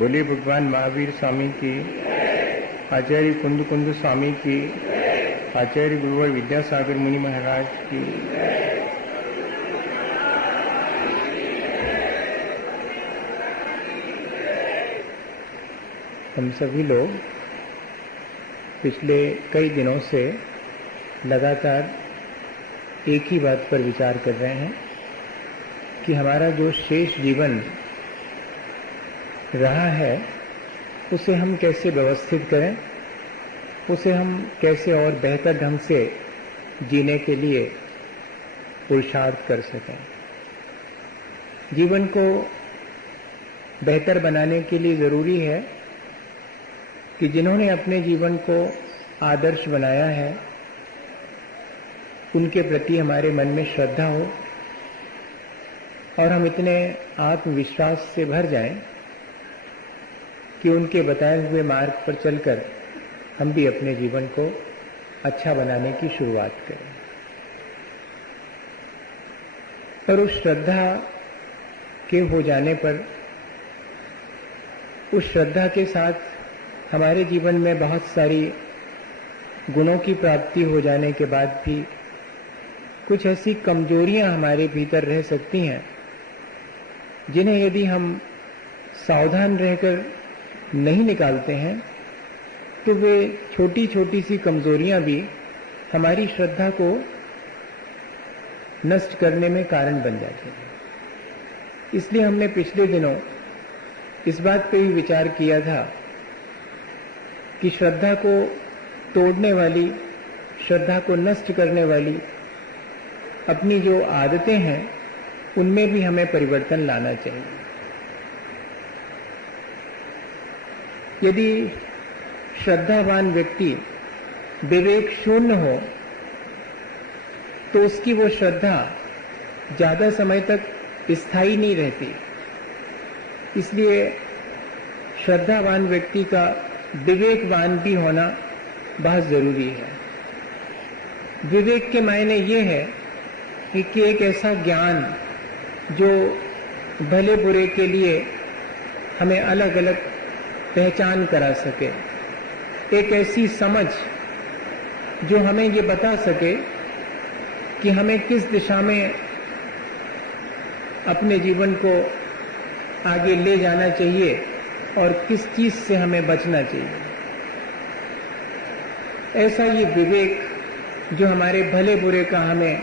बोले भगवान महावीर स्वामी की, आचार्य कुंद कुंद स्वामी की, आचार्य गुरुवर विद्यासागर मुनि महाराज की। हम सभी लोग पिछले कई दिनों से लगातार एक ही बात पर विचार कर रहे हैं कि हमारा जो शेष जीवन रहा है उसे हम कैसे व्यवस्थित करें, उसे हम कैसे और बेहतर ढंग से जीने के लिए पुरुषार्थ कर सकें। जीवन को बेहतर बनाने के लिए ज़रूरी है कि जिन्होंने अपने जीवन को आदर्श बनाया है उनके प्रति हमारे मन में श्रद्धा हो और हम इतने आत्मविश्वास से भर जाएं कि उनके बताए हुए मार्ग पर चलकर हम भी अपने जीवन को अच्छा बनाने की शुरुआत करें। पर उस श्रद्धा के हो जाने पर, उस श्रद्धा के साथ हमारे जीवन में बहुत सारी गुणों की प्राप्ति हो जाने के बाद भी कुछ ऐसी कमजोरियां हमारे भीतर रह सकती हैं जिन्हें यदि हम सावधान रहकर नहीं निकालते हैं तो वे छोटी छोटी सी कमजोरियां भी हमारी श्रद्धा को नष्ट करने में कारण बन जाती हैं। इसलिए हमने पिछले दिनों इस बात पे भी विचार किया था कि श्रद्धा को तोड़ने वाली, श्रद्धा को नष्ट करने वाली अपनी जो आदतें हैं उनमें भी हमें परिवर्तन लाना चाहिए। यदि श्रद्धावान व्यक्ति विवेक शून्य हो तो उसकी वो श्रद्धा ज्यादा समय तक स्थायी नहीं रहती। इसलिए श्रद्धावान व्यक्ति का विवेकवान भी होना बहुत जरूरी है। विवेक के मायने ये है कि एक ऐसा ज्ञान जो भले बुरे के लिए हमें अलग अलग पहचान करा सके, एक ऐसी समझ जो हमें ये बता सके कि हमें किस दिशा में अपने जीवन को आगे ले जाना चाहिए और किस चीज से हमें बचना चाहिए। ऐसा ये विवेक जो हमारे भले बुरे का हमें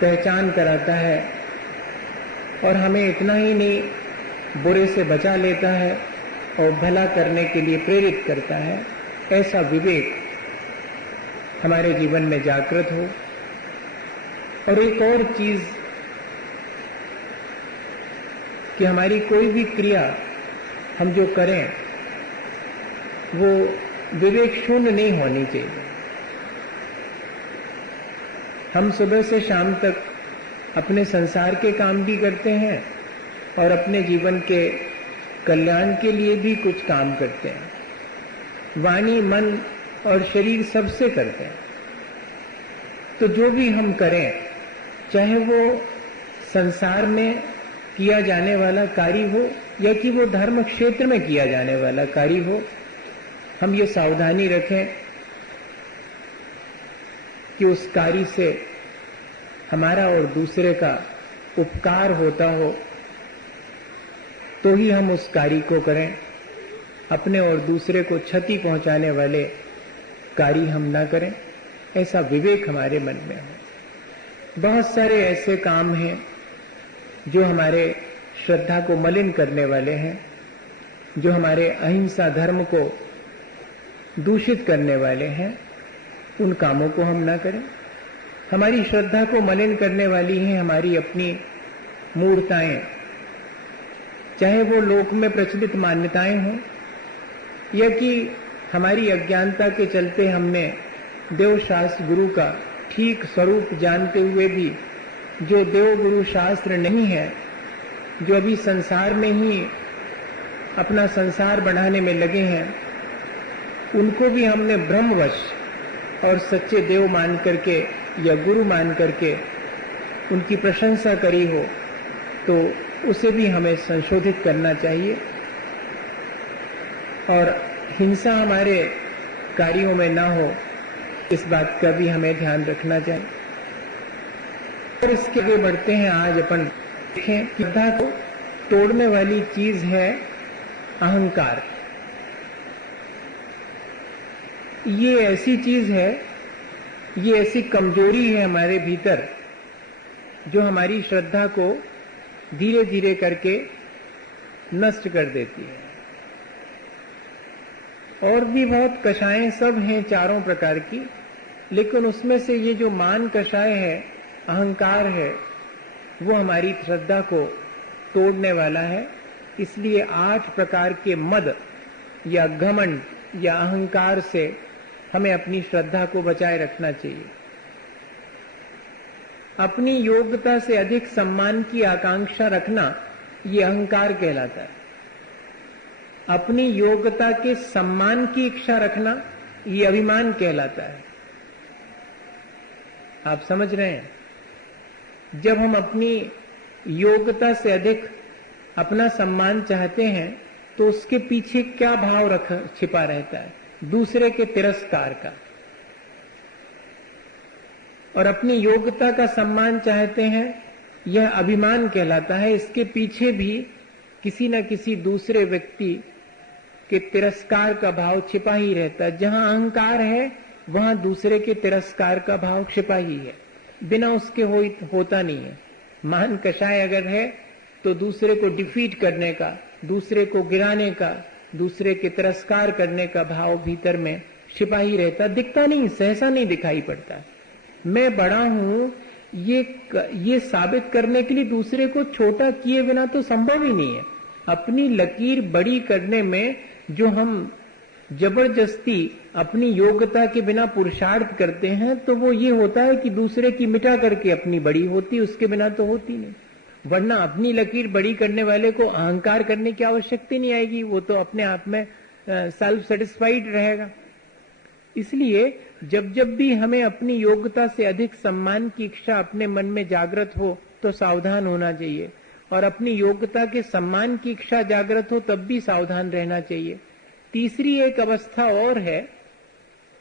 पहचान कराता है और हमें इतना ही नहीं बुरे से बचा लेता है और भला करने के लिए प्रेरित करता है, ऐसा विवेक हमारे जीवन में जागृत हो। और एक और चीज कि हमारी कोई भी क्रिया हम जो करें वो विवेक शून्य नहीं होनी चाहिए। हम सुबह से शाम तक अपने संसार के काम भी करते हैं और अपने जीवन के कल्याण के लिए भी कुछ काम करते हैं। वाणी, मन और शरीर सबसे करते हैं। तो जो भी हम करें, चाहे वो संसार में किया जाने वाला कार्य हो या कि वो धर्म क्षेत्र में किया जाने वाला कार्य हो, हम ये सावधानी रखें कि उस कार्य से हमारा और दूसरे का उपकार होता हो तो ही हम उस कार्य को करें। अपने और दूसरे को क्षति पहुंचाने वाले कार्य हम ना करें, ऐसा विवेक हमारे मन में हो। बहुत सारे ऐसे काम हैं जो हमारे श्रद्धा को मलिन करने वाले हैं, जो हमारे अहिंसा धर्म को दूषित करने वाले हैं, उन कामों को हम ना करें। हमारी श्रद्धा को मलिन करने वाली हैं हमारी अपनी मूर्ताएं, चाहे वो लोक में प्रचलित मान्यताएं हों या कि हमारी अज्ञानता के चलते हमने देव शास्त्र गुरु का ठीक स्वरूप जानते हुए भी जो देव गुरु शास्त्र नहीं है, जो अभी संसार में ही अपना संसार बढ़ाने में लगे हैं, उनको भी हमने ब्रह्मवश और सच्चे देव मान करके या गुरु मान करके उनकी प्रशंसा करी हो तो उसे भी हमें संशोधित करना चाहिए और हिंसा हमारे कार्यों में ना हो, इस बात का भी हमें ध्यान रखना चाहिए। और इसके आगे बढ़ते हैं। आज अपन देखें कि श्रद्धा को तोड़ने वाली चीज है अहंकार। ये ऐसी चीज है, ये ऐसी कमजोरी है हमारे भीतर जो हमारी श्रद्धा को धीरे धीरे करके नष्ट कर देती है। और भी बहुत कषायें सब हैं चारों प्रकार की, लेकिन उसमें से ये जो मान कषाय है, अहंकार है, वो हमारी श्रद्धा को तोड़ने वाला है। इसलिए 8 प्रकार के मद या घमंड या अहंकार से हमें अपनी श्रद्धा को बचाए रखना चाहिए। अपनी योग्यता से अधिक सम्मान की आकांक्षा रखना, ये अहंकार कहलाता है। अपनी योग्यता के सम्मान की इच्छा रखना, ये अभिमान कहलाता है। आप समझ रहे हैं? जब हम अपनी योग्यता से अधिक अपना सम्मान चाहते हैं तो उसके पीछे क्या भाव छिपा रहता है? दूसरे के तिरस्कार का। और अपनी योग्यता का सम्मान चाहते हैं, यह अभिमान कहलाता है। इसके पीछे भी किसी न किसी दूसरे व्यक्ति के तिरस्कार का भाव छिपा ही रहता है। जहां अहंकार है वहां दूसरे के तिरस्कार का भाव छिपा ही है, बिना उसके होता नहीं है। मान कषाय अगर है तो दूसरे को डिफीट करने का, दूसरे को गिराने का, दूसरे के तिरस्कार करने का भाव भीतर में छिपा ही रहता, दिखता नहीं, सहसा नहीं दिखाई पड़ता। मैं बड़ा हूं ये साबित करने के लिए दूसरे को छोटा किए बिना तो संभव ही नहीं है। अपनी लकीर बड़ी करने में जो हम जबरदस्ती अपनी योग्यता के बिना पुरुषार्थ करते हैं, तो वो ये होता है कि दूसरे की मिटा करके अपनी बड़ी होती, उसके बिना तो होती नहीं। वरना अपनी लकीर बड़ी करने वाले को अहंकार करने की आवश्यकता नहीं आएगी, वो तो अपने आप में सेल्फ सेटिस्फाइड रहेगा। इसलिए जब जब भी हमें अपनी योग्यता से अधिक सम्मान की इच्छा अपने मन में जागृत हो तो सावधान होना चाहिए, और अपनी योग्यता के सम्मान की इच्छा जागृत हो तब भी सावधान रहना चाहिए। तीसरी एक अवस्था और है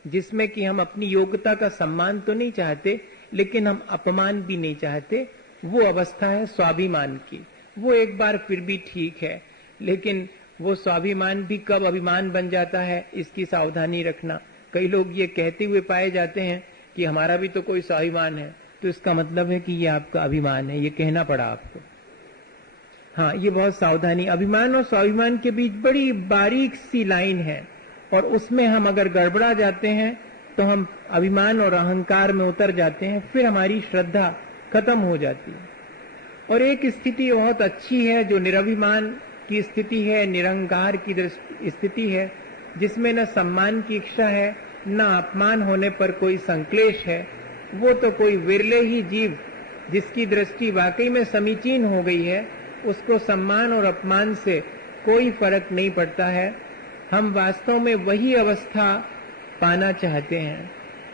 जिसमें कि हम अपनी योग्यता का सम्मान तो नहीं चाहते, लेकिन हम अपमान भी नहीं चाहते। वो अवस्था है स्वाभिमान की। वो एक बार फिर भी ठीक है, लेकिन वो स्वाभिमान भी कब अभिमान बन जाता है, इसकी सावधानी रखना। कई लोग ये कहते हुए पाए जाते हैं कि हमारा भी तो कोई स्वाभिमान है, तो इसका मतलब है कि ये आपका अभिमान है, ये कहना पड़ा आपको। हाँ, ये बहुत सावधानी। अभिमान और स्वाभिमान के बीच बड़ी बारीक सी लाइन है, और उसमें हम अगर गड़बड़ा जाते हैं तो हम अभिमान और अहंकार में उतर जाते हैं, फिर हमारी श्रद्धा खत्म हो जाती है। और एक स्थिति बहुत अच्छी है जो निरभिमान की स्थिति है, निरंकार की स्थिति है, जिसमें न सम्मान की इच्छा है, न अपमान होने पर कोई संक्लेश है। वो तो कोई विरले ही जीव जिसकी दृष्टि वाकई में समीचीन हो गई है, उसको सम्मान और अपमान से कोई फर्क नहीं पड़ता है। हम वास्तव में वही अवस्था पाना चाहते हैं।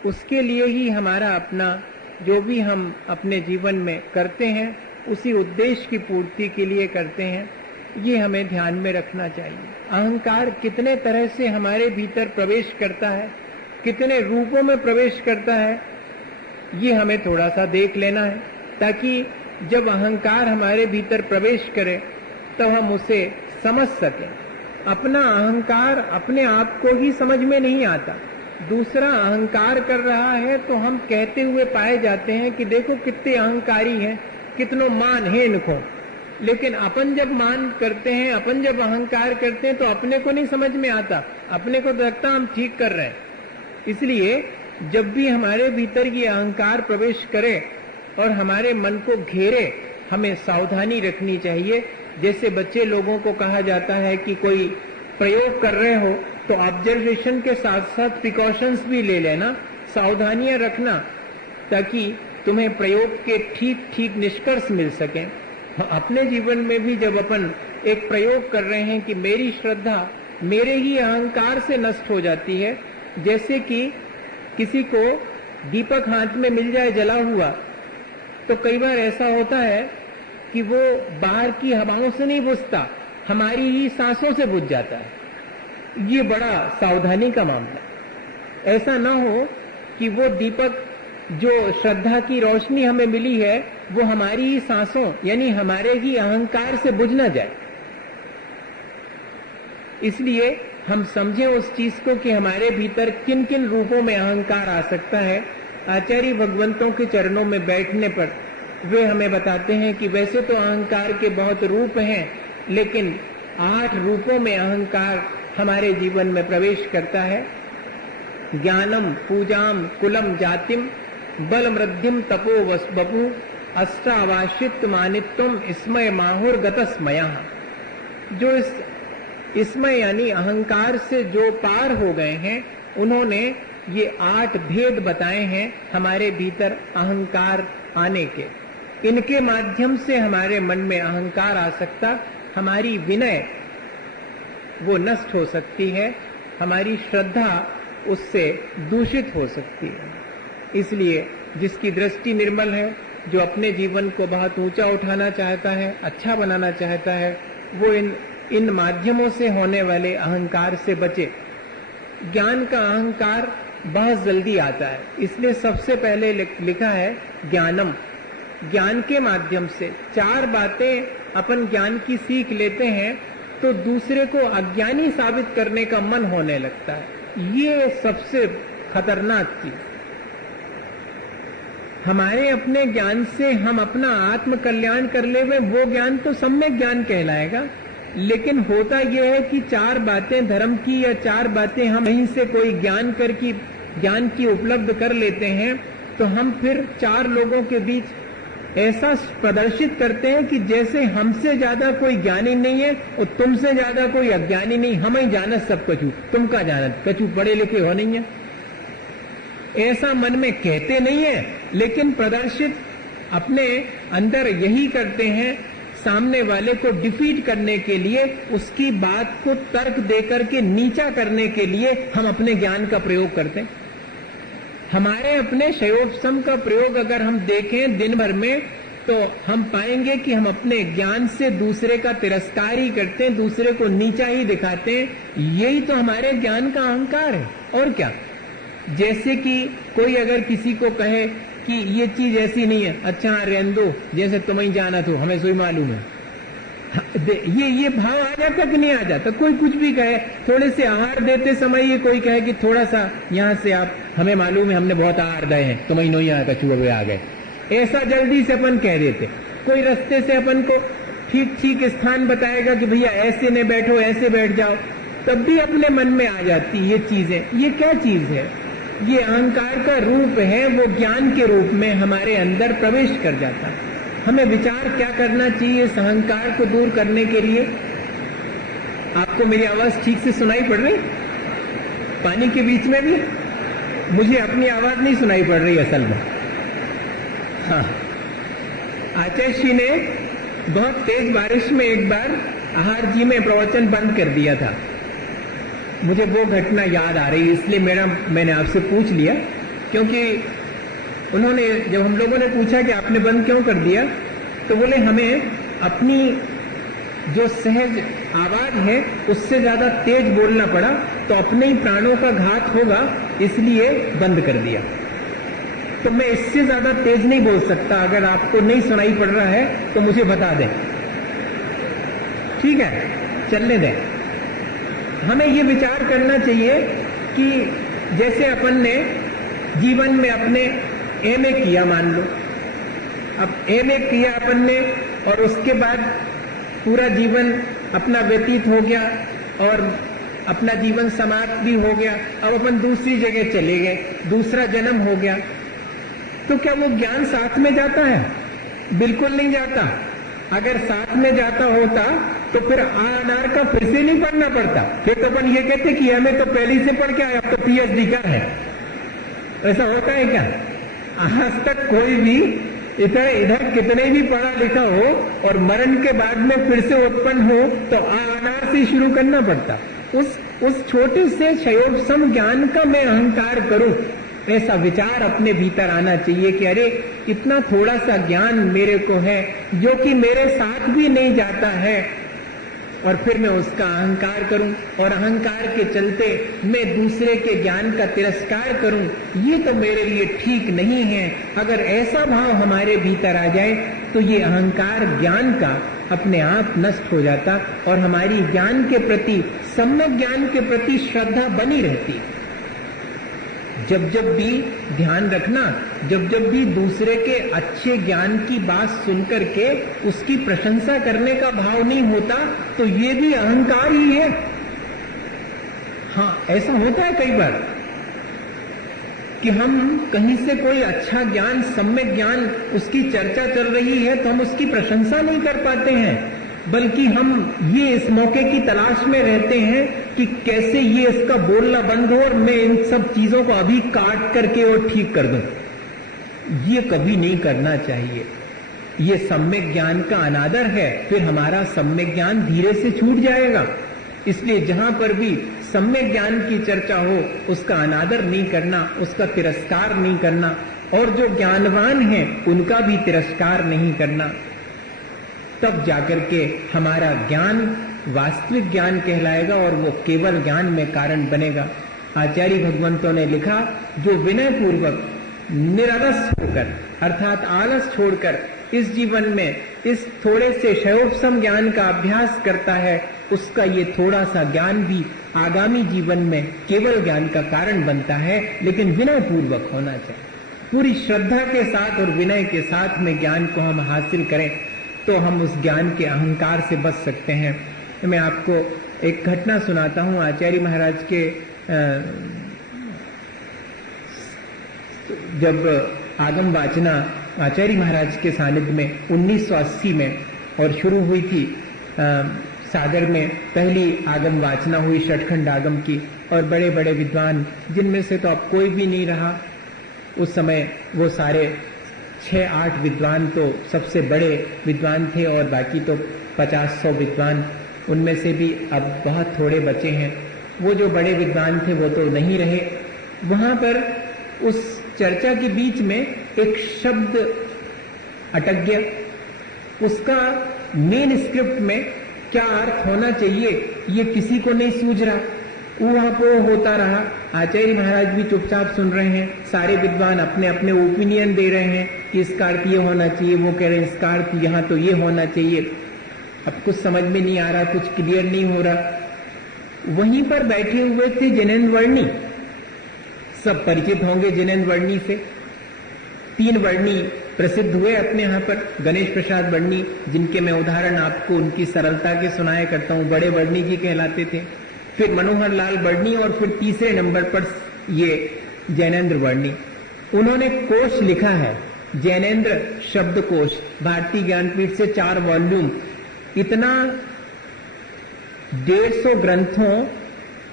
उसके लिए ही हमारा अपना जो भी हम अपने जीवन में करते हैं, उसी उद्देश्य की पूर्ति के लिए करते हैं। ये हमें ध्यान में रखना चाहिए। अहंकार कितने तरह से हमारे भीतर प्रवेश करता है, कितने रूपों में प्रवेश करता है, ये हमें थोड़ा सा देख लेना है, ताकि जब अहंकार हमारे भीतर प्रवेश करे तब हम उसे समझ सकें। अपना अहंकार अपने आप को ही समझ में नहीं आता, दूसरा अहंकार कर रहा है तो हम कहते हुए पाए जाते हैं कि देखो कितने अहंकारी हैं, कितनो मान है इनको। लेकिन अपन जब मान करते हैं, अपन जब अहंकार करते हैं तो अपने को नहीं समझ में आता, अपने को लगता हम ठीक कर रहे हैं। इसलिए जब भी हमारे भीतर ये अहंकार प्रवेश करे और हमारे मन को घेरे, हमें सावधानी रखनी चाहिए। जैसे बच्चे लोगों को कहा जाता है कि कोई प्रयोग कर रहे हो तो ऑब्जर्वेशन के साथ साथ प्रिकॉशंस भी ले लेना, सावधानियां रखना, ताकि तुम्हें प्रयोग के ठीक ठीक निष्कर्ष मिल सकें। अपने जीवन में भी जब अपन एक प्रयोग कर रहे हैं कि मेरी श्रद्धा मेरे ही अहंकार से नष्ट हो जाती है, जैसे कि किसी को दीपक हाथ में मिल जाए जला हुआ, तो कई बार ऐसा होता है कि वो बाहर की हवाओं से नहीं बुझता, हमारी ही सांसों से बुझ जाता है। ये बड़ा सावधानी का मामला। ऐसा ना हो कि वो दीपक जो श्रद्धा की रोशनी हमें मिली है वो हमारी ही सांसों यानी हमारे ही अहंकार से बुझ ना जाए। इसलिए हम समझें उस चीज को कि हमारे भीतर किन किन रूपों में अहंकार आ सकता है। आचार्य भगवंतों के चरणों में बैठने पर वे हमें बताते हैं कि वैसे तो अहंकार के बहुत रूप हैं, लेकिन 8 रूपों में अहंकार हमारे जीवन में प्रवेश करता है। ज्ञानम, पूजाम, कुलम, जातिम, बल, मृद्धिम, तपो, वसबपु, अष्टावाशित मानित्वम, इसमय, माहुर, गतस्मया। जो इसमय यानी अहंकार से जो पार हो गए हैं, उन्होंने ये 8 भेद बताए हैं हमारे भीतर अहंकार आने के। इनके माध्यम से हमारे मन में अहंकार आ सकता, हमारी विनय वो नष्ट हो सकती है, हमारी श्रद्धा उससे दूषित हो सकती है। इसलिए जिसकी दृष्टि निर्मल है, जो अपने जीवन को बहुत ऊंचा उठाना चाहता है, अच्छा बनाना चाहता है, वो इन माध्यमों से होने वाले अहंकार से बचे। ज्ञान का अहंकार बहुत जल्दी आता है, इसलिए सबसे पहले लिखा है ज्ञानम। ज्ञान के माध्यम से 4 बातें अपन ज्ञान की सीख लेते हैं तो दूसरे को अज्ञानी साबित करने का मन होने लगता है। ये सबसे खतरनाक चीज। हमारे अपने ज्ञान से हम अपना आत्म कल्याण कर ले, वो ज्ञान तो सम्यक ज्ञान कहलाएगा। लेकिन होता यह है कि 4 बातें धर्म की या 4 बातें हम कहीं से कोई ज्ञान की उपलब्ध कर लेते हैं, तो हम फिर 4 लोगों के बीच ऐसा प्रदर्शित करते हैं कि जैसे हमसे ज्यादा कोई ज्ञानी नहीं है और तुमसे ज्यादा कोई अज्ञानी नहीं, हम ही जानत सब कछु, तुम का जानत कछु, पढ़े लिखे हो नहीं है। ऐसा मन में कहते नहीं है, लेकिन प्रदर्शित अपने अंदर यही करते हैं। सामने वाले को डिफीट करने के लिए, उसकी बात को तर्क देकर के नीचा करने के लिए हम अपने ज्ञान का प्रयोग करते हैं। हमारे अपने शयोपशम का प्रयोग अगर हम देखें दिन भर में, तो हम पाएंगे कि हम अपने ज्ञान से दूसरे का तिरस्कार ही करते हैं, दूसरे को नीचा ही दिखाते हैं। यही तो हमारे ज्ञान का अहंकार है, और क्या। जैसे कि कोई अगर किसी को कहे कि ये चीज ऐसी नहीं है, अच्छा रहने दो, जैसे तुम ही जाना तो हमें सोई मालूम है। ये भाव आ जाता कि नहीं आ जाता। कोई कुछ भी कहे, थोड़े से आहार देते समय ये कोई कहे कि थोड़ा सा यहाँ से आप, हमें मालूम है हमने बहुत आहार दे हैं, तुम ही नहीं आया, कछुए आ गए, ऐसा जल्दी से अपन कह देते। कोई रास्ते से अपन को ठीक ठीक स्थान बताएगा कि भैया ऐसे न बैठो, ऐसे बैठ जाओ, तब भी अपने मन में आ जाती ये चीजें। ये क्या चीज है? ये अहंकार का रूप है, वो ज्ञान के रूप में हमारे अंदर प्रवेश कर जाता है। हमें विचार क्या करना चाहिए इस अहंकार को दूर करने के लिए? आपको मेरी आवाज ठीक से सुनाई पड़ रही? पानी के बीच में भी मुझे अपनी आवाज नहीं सुनाई पड़ रही असल में। हाँ, आचार्य जी ने बहुत तेज बारिश में एक बार आहार जी में प्रवचन बंद कर दिया था। मुझे वो घटना याद आ रही, इसलिए मैंने आपसे पूछ लिया, क्योंकि उन्होंने, जब हम लोगों ने पूछा कि आपने बंद क्यों कर दिया, तो बोले हमें अपनी जो सहज आवाज है उससे ज्यादा तेज बोलना पड़ा, तो अपने ही प्राणों का घात होगा, इसलिए बंद कर दिया। तो मैं इससे ज्यादा तेज नहीं बोल सकता, अगर आपको नहीं सुनाई पड़ रहा है तो मुझे बता दें, ठीक है? चलने दें। हमें ये विचार करना चाहिए कि जैसे अपन ने जीवन में अपने एमए किया, मान लो अब एमए किया अपन ने, और उसके बाद पूरा जीवन अपना व्यतीत हो गया और अपना जीवन समाप्त भी हो गया। अब अपन दूसरी जगह चले गए, दूसरा जन्म हो गया, तो क्या वो ज्ञान साथ में जाता है? बिल्कुल नहीं जाता। अगर साथ में जाता होता तो फिर अनार का फिर से नहीं पढ़ना पड़ता। फिर तो अपन ये कहते कि हमें तो पहले से पढ़ के आया, अब तो पीएचडी का है। ऐसा होता है क्या? आज तक कोई भी इधर कितने भी पढ़ा लिखा हो और मरण के बाद में फिर से उत्पन्न हो तो अनार से शुरू करना पड़ता। उस छोटे से क्षयोपशम ज्ञान का मैं अहंकार करूं, ऐसा विचार अपने भीतर आना चाहिए कि अरे इतना थोड़ा सा ज्ञान मेरे को है जो कि मेरे साथ भी नहीं जाता है, और फिर मैं उसका अहंकार करूं और अहंकार के चलते मैं दूसरे के ज्ञान का तिरस्कार करूं, ये तो मेरे लिए ठीक नहीं है। अगर ऐसा भाव हमारे भीतर आ जाए तो ये अहंकार ज्ञान का अपने आप नष्ट हो जाता और हमारी ज्ञान के प्रति, सम्यक ज्ञान के प्रति श्रद्धा बनी रहती। जब जब भी ध्यान रखना, जब जब भी दूसरे के अच्छे ज्ञान की बात सुनकर के उसकी प्रशंसा करने का भाव नहीं होता तो ये भी अहंकार ही है। हाँ, ऐसा होता है कई बार कि हम कहीं से कोई अच्छा ज्ञान, सम्यक ज्ञान, उसकी चर्चा चल रही है तो हम उसकी प्रशंसा नहीं कर पाते हैं, बल्कि हम ये इस मौके की तलाश में रहते हैं कि कैसे ये इसका बोलना बंद हो और मैं इन सब चीजों को अभी काट करके और ठीक कर दूं। ये कभी नहीं करना चाहिए। ये सम्यक ज्ञान का अनादर है, फिर हमारा सम्यक ज्ञान धीरे से छूट जाएगा। इसलिए जहां पर भी सम्यक ज्ञान की चर्चा हो उसका अनादर नहीं करना, उसका तिरस्कार नहीं करना, और जो ज्ञानवान हैं उनका भी तिरस्कार नहीं करना। तब जाकर के हमारा ज्ञान वास्तविक ज्ञान कहलाएगा और वो केवल ज्ञान में कारण बनेगा। आचार्य भगवंतों ने लिखा, जो विनय पूर्वक निरलस होकर अर्थात आलस छोड़कर इस जीवन में इस थोड़े से शयोपशम ज्ञान का अभ्यास करता है, उसका ये थोड़ा सा ज्ञान भी आगामी जीवन में केवल ज्ञान का कारण बनता है। लेकिन विनय पूर्वक होना चाहिए, पूरी श्रद्धा के साथ और विनय के साथ में ज्ञान को हम हासिल करें तो हम उस ज्ञान के अहंकार से बच सकते हैं। तो मैं आपको एक घटना सुनाता हूं। आचार्य महाराज के जब आगम वाचना आचार्य महाराज के सानिध्य में 1980 में और शुरू हुई थी, सागर में पहली आगम वाचना हुई षटखंड आगम की, और बड़े बड़े विद्वान, जिनमें से तो अब कोई भी नहीं रहा उस समय, वो सारे 6-8 विद्वान तो सबसे बड़े विद्वान थे और बाकी तो 50-100 विद्वान, उनमें से भी अब बहुत थोड़े बचे हैं। वो जो बड़े विद्वान थे वो तो नहीं रहे। वहां पर उस चर्चा के बीच में एक शब्द अटक गया। उसका मेन स्क्रिप्ट में क्या अर्थ होना चाहिए ये किसी को नहीं सूझ रहा। वहां पर होता रहा। आचार्य महाराज भी चुपचाप सुन रहे हैं, सारे विद्वान अपने अपने ओपिनियन दे रहे हैं कि इसका अर्थ ये होना चाहिए, वो कह रहे हैं इसका अर्थ यहाँ तो ये होना चाहिए। अब कुछ समझ में नहीं आ रहा, कुछ क्लियर नहीं हो रहा। वहीं पर बैठे हुए थे जिनेन्द्र वर्णी, सब परिचित होंगे जिनेन्द्र वर्णी से। 3 वर्णी प्रसिद्ध हुए अपने यहाँ पर, गणेश प्रसाद वर्णी, जिनके मैं उदाहरण आपको उनकी सरलता के सुनाया करता हूँ, बड़े वर्णी जी कहलाते थे। फिर मनोहर लाल वर्णी और फिर तीसरे नंबर पर ये जैनेन्द्र वर्णी। उन्होंने कोश लिखा है, जैनेन्द्र शब्द कोश, भारतीय ज्ञानपीठ से 4 वॉल्यूम, इतना 150 ग्रंथों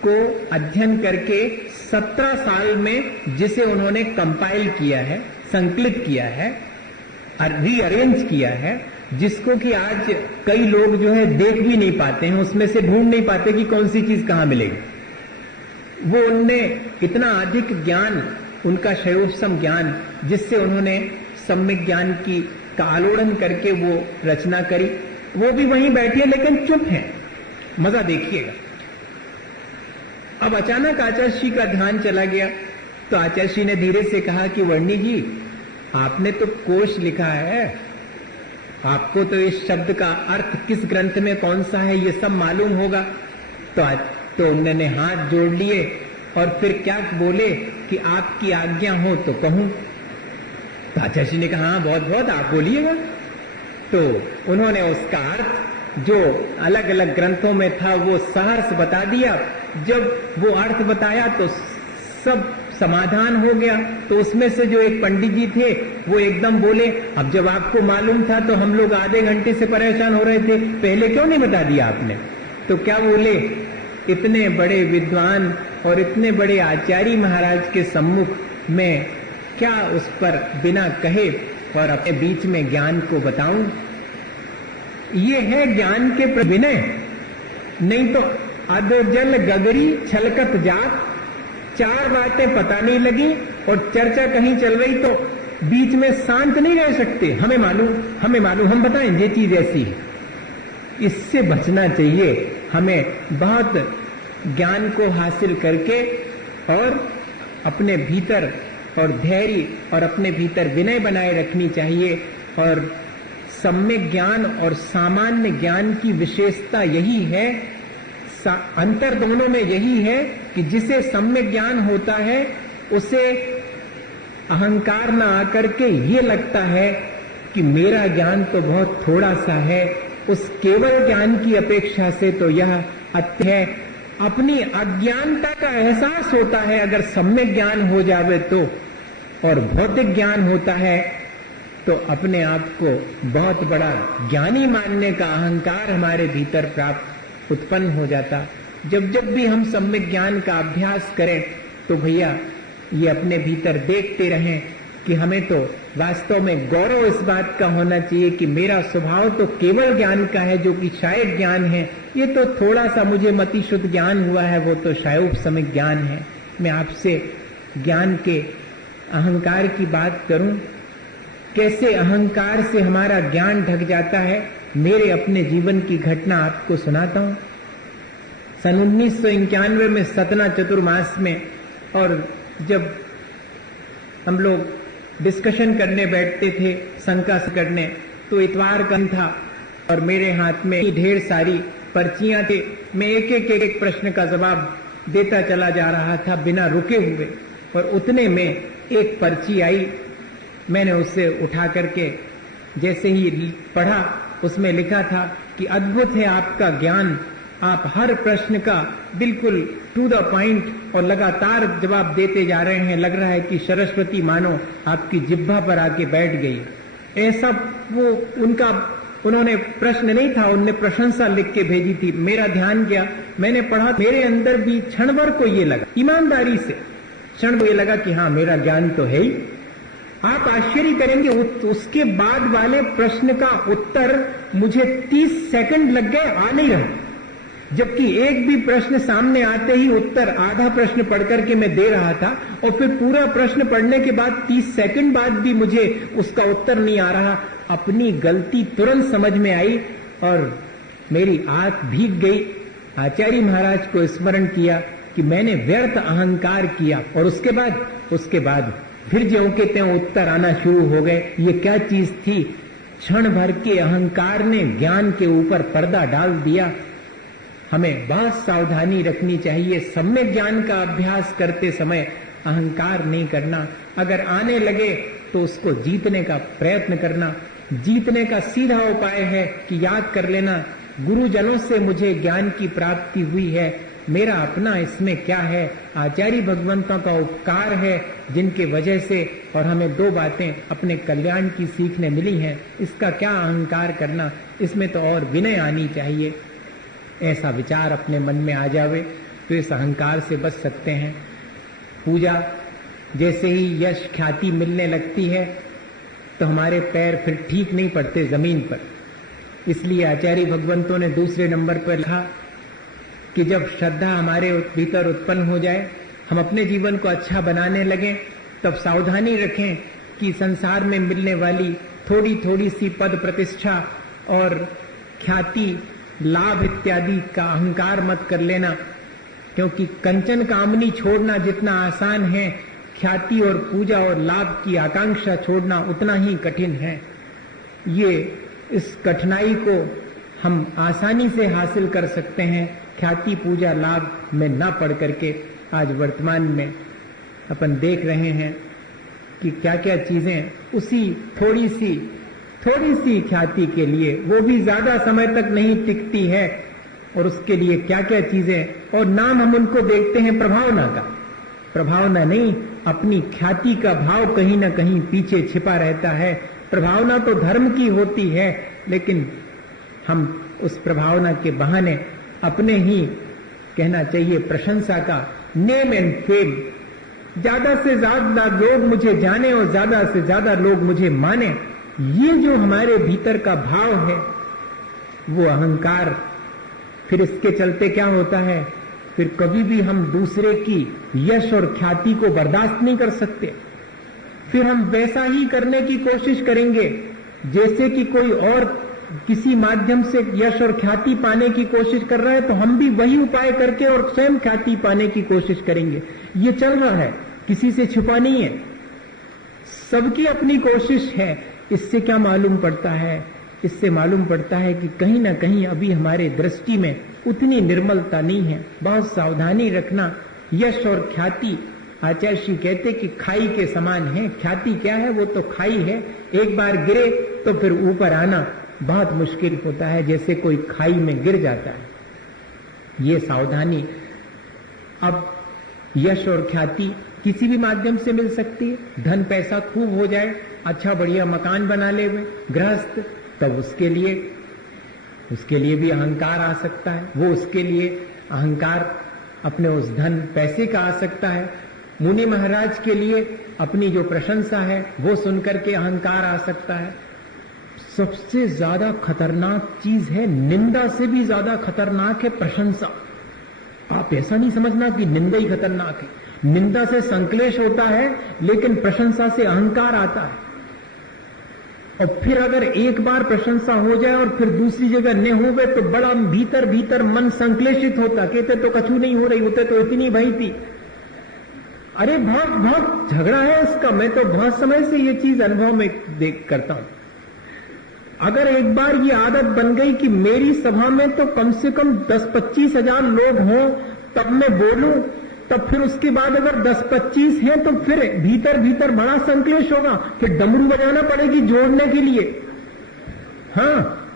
को अध्ययन करके 17 साल में जिसे उन्होंने कंपाइल किया है, संकलित किया है, रीअरेंज किया है, जिसको कि आज कई लोग जो है देख भी नहीं पाते हैं, उसमें से ढूंढ नहीं पाते कि कौन सी चीज कहां मिलेगी। वो उनने इतना अधिक ज्ञान, उनका शयोपशम ज्ञान, जिससे उन्होंने सम्यक ज्ञान की का आलोड़न करके वो रचना करी। वो भी वहीं बैठे लेकिन चुप हैं। मजा देखिएगा। अब अचानक आचार्य श्री का ध्यान चला गया तो आचार्य श्री ने धीरे से कहा कि वर्णी जी, आपने तो कोश लिखा है, आपको तो इस शब्द का अर्थ किस ग्रंथ में कौन सा है ये सब मालूम होगा। तो उन्होंने हाथ जोड़ लिए और फिर क्या बोले कि आपकी आज्ञा हो तो कहूं। तो आचार्य जी ने कहा, हाँ बहुत बहुत, आप बोलिएगा। तो उन्होंने उसका अर्थ जो अलग अलग ग्रंथों में था वो सहर्ष बता दिया। जब वो अर्थ बताया तो सब समाधान हो गया। तो उसमें से जो एक पंडित जी थे वो एकदम बोले, अब जब आपको मालूम था तो हम लोग आधे घंटे से परेशान हो रहे थे, पहले क्यों नहीं बता दिया आपने। तो क्या बोले, इतने बड़े विद्वान और इतने बड़े आचार्य महाराज के सम्मुख में क्या उस पर बिना कहे और अपने बीच में ज्ञान को बताऊं। ये है ज्ञान के विनय। नहीं तो अधोजल गगरी छलकत जात, 4 बातें पता नहीं लगी और चर्चा कहीं चल रही तो बीच में शांत नहीं रह सकते। हमें मालूम, हम बताएं ये चीज ऐसी है। इससे बचना चाहिए। हमें बहुत ज्ञान को हासिल करके और अपने भीतर और धैर्य और अपने भीतर विनय बनाए रखनी चाहिए। और सम्यक ज्ञान और सामान्य ज्ञान की विशेषता यही है, अंतर दोनों में यही है कि जिसे सम्यक ज्ञान होता है उसे अहंकार न आकर के ये लगता है कि मेरा ज्ञान तो बहुत थोड़ा सा है, उस केवल ज्ञान की अपेक्षा से तो यह अत्य है। अपनी अज्ञानता का एहसास होता है अगर सम्यक ज्ञान हो जावे तो, और भौतिक ज्ञान होता है तो अपने आप को बहुत बड़ा ज्ञानी मानने का अहंकार हमारे भीतर प्राप्त उत्पन्न हो जाता। जब जब भी हम सम्यक ज्ञान का अभ्यास करें तो भैया ये अपने भीतर देखते रहें कि हमें तो वास्तव में गौरव इस बात का होना चाहिए कि मेरा स्वभाव तो केवल ज्ञान का है, जो कि शायद ज्ञान है। ये तो थोड़ा सा मुझे मति शुद्ध ज्ञान हुआ है, वो तो शायोपसमिक ज्ञान है। मैं आपसे ज्ञान के अहंकार की बात करूं, कैसे अहंकार से हमारा ज्ञान ढक जाता है, मेरे अपने जीवन की घटना आपको सुनाता हूं। सन 1991 में सतना चतुर्मास में, और जब हम लोग डिस्कशन करने बैठते थे शंका से करने, तो इतवार का दिन था और मेरे हाथ में ढेर सारी पर्चियां थे। मैं एक एक प्रश्न का जवाब देता चला जा रहा था बिना रुके हुए, और उतने में एक पर्ची आई। मैंने उसे उठा करके जैसे ही पढ़ा, उसमें लिखा था कि अद्भुत है आपका ज्ञान, आप हर प्रश्न का बिल्कुल टू द पॉइंट और लगातार जवाब देते जा रहे हैं। लग रहा है कि सरस्वती मानो आपकी जिह्वा पर आके बैठ गई। ऐसा वो उन्होंने प्रश्न नहीं था, उन्होंने प्रशंसा लिख के भेजी थी। मेरा ध्यान गया, मैंने पढ़ा, मेरे अंदर भी क्षण भर को ये लगा, ईमानदारी से क्षण को ये लगा कि हाँ मेरा ज्ञान तो है ही। आप आश्चर्य करेंगे, उसके बाद वाले प्रश्न का उत्तर मुझे 30 सेकंड लग गए, आ नहीं रहा, जबकि एक भी प्रश्न सामने आते ही उत्तर आधा प्रश्न पढ़ करके मैं दे रहा था, और फिर पूरा प्रश्न पढ़ने के बाद 30 सेकंड बाद भी मुझे उसका उत्तर नहीं आ रहा। अपनी गलती तुरंत समझ में आई और मेरी आंख भीग गई। आचार्य महाराज को स्मरण किया कि मैंने व्यर्थ अहंकार किया, और उसके बाद फिर जो कहते हैं उत्तर आना शुरू हो गए। ये क्या चीज थी? क्षण भर के अहंकार ने ज्ञान के ऊपर पर्दा डाल दिया। हमें बहुत सावधानी रखनी चाहिए। सम्यक ज्ञान का अभ्यास करते समय अहंकार नहीं करना, अगर आने लगे तो उसको जीतने का प्रयत्न करना। जीतने का सीधा उपाय है कि याद कर लेना, गुरुजनों से मुझे ज्ञान की प्राप्ति हुई है, मेरा अपना इसमें क्या है? आचार्य भगवंतों का उपकार है जिनके वजह से, और हमें 2 बातें अपने कल्याण की सीखने मिली हैं। इसका क्या अहंकार करना, इसमें तो और विनय आनी चाहिए। ऐसा विचार अपने मन में आ जावे तो इस अहंकार से बच सकते हैं। पूजा जैसे ही यश ख्याति मिलने लगती है तो हमारे पैर फिर ठीक नहीं पड़ते जमीन पर। इसलिए आचार्य भगवंतों ने दूसरे नंबर पर लिखा कि जब श्रद्धा हमारे भीतर उत्पन्न हो जाए, हम अपने जीवन को अच्छा बनाने लगें, तब सावधानी रखें कि संसार में मिलने वाली थोड़ी थोड़ी सी पद प्रतिष्ठा और ख्याति, लाभ इत्यादि का अहंकार मत कर लेना, क्योंकि कंचन कामनी छोड़ना जितना आसान है, ख्याति और पूजा और लाभ की आकांक्षा छोड़ना उतना ही कठिन है। इस कठिनाई को हम आसानी से हासिल कर सकते हैं ख्याति, पूजा, लाभ में ना पढ़ करके। आज वर्तमान में अपन देख रहे हैं कि क्या क्या चीजें उसी थोड़ी सी ख्याति के लिए, वो भी ज्यादा समय तक नहीं टिकती है, और उसके लिए क्या क्या चीजें, और नाम हम उनको देखते हैं प्रभावना का। प्रभावना नहीं, अपनी ख्याति का भाव कहीं ना कहीं पीछे छिपा रहता है। प्रभावना तो धर्म की होती है, लेकिन हम उस प्रभावना के बहाने अपने ही, कहना चाहिए प्रशंसा का, नेम एंड फेम, ज्यादा से ज्यादा लोग मुझे जाने और ज्यादा से ज्यादा लोग मुझे माने, ये जो हमारे भीतर का भाव है वो अहंकार। फिर इसके चलते क्या होता है, फिर कभी भी हम दूसरे की यश और ख्याति को बर्दाश्त नहीं कर सकते। फिर हम वैसा ही करने की कोशिश करेंगे जैसे कि कोई और किसी माध्यम से यश और ख्याति पाने की कोशिश कर रहा है तो हम भी वही उपाय करके और स्वयं ख्याति पाने की कोशिश करेंगे। ये चल रहा है, किसी से छुपा नहीं है, सबकी अपनी कोशिश है। इससे क्या मालूम पड़ता है? इससे मालूम पड़ता है कि कहीं ना कहीं अभी हमारे दृष्टि में उतनी निर्मलता नहीं है। बहुत सावधानी रखना। यश और ख्याति आचार्य श्री कहते कि खाई के समान है। ख्याति क्या है? वो तो खाई है, एक बार गिरे तो फिर ऊपर आना बहुत मुश्किल होता है, जैसे कोई खाई में गिर जाता है। ये सावधानी। अब यश और ख्याति किसी भी माध्यम से मिल सकती है। धन पैसा खूब हो जाए, अच्छा बढ़िया मकान बना ले गृहस्थ, तब उसके लिए भी अहंकार आ सकता है। वो उसके लिए अहंकार अपने उस धन पैसे का आ सकता है। मुनि महाराज के लिए अपनी जो प्रशंसा है वो सुनकर के अहंकार आ सकता है। सबसे ज्यादा खतरनाक चीज है, निंदा से भी ज्यादा खतरनाक है प्रशंसा। आप ऐसा नहीं समझना कि निंदा ही खतरनाक है। निंदा से संक्लेश होता है, लेकिन प्रशंसा से अहंकार आता है। और फिर अगर एक बार प्रशंसा हो जाए और फिर दूसरी जगह न हो गए तो बड़ा भीतर भीतर मन संक्लेशित होता, कहते तो कछु नहीं हो रही, होते तो इतनी भई थी। अरे बहुत झगड़ा है इसका। मैं तो बहुत समय से ये चीज अनुभव में देख करता हूं। अगर एक बार ये आदत बन गई कि मेरी सभा में तो कम से कम 10-25 हजार लोग हों तब मैं बोलूं, तब फिर उसके बाद अगर 10-25 हैं तो फिर भीतर भीतर बड़ा संक्लेश होगा, फिर डमरू बजाना पड़ेगी जोड़ने के लिए। हाँ,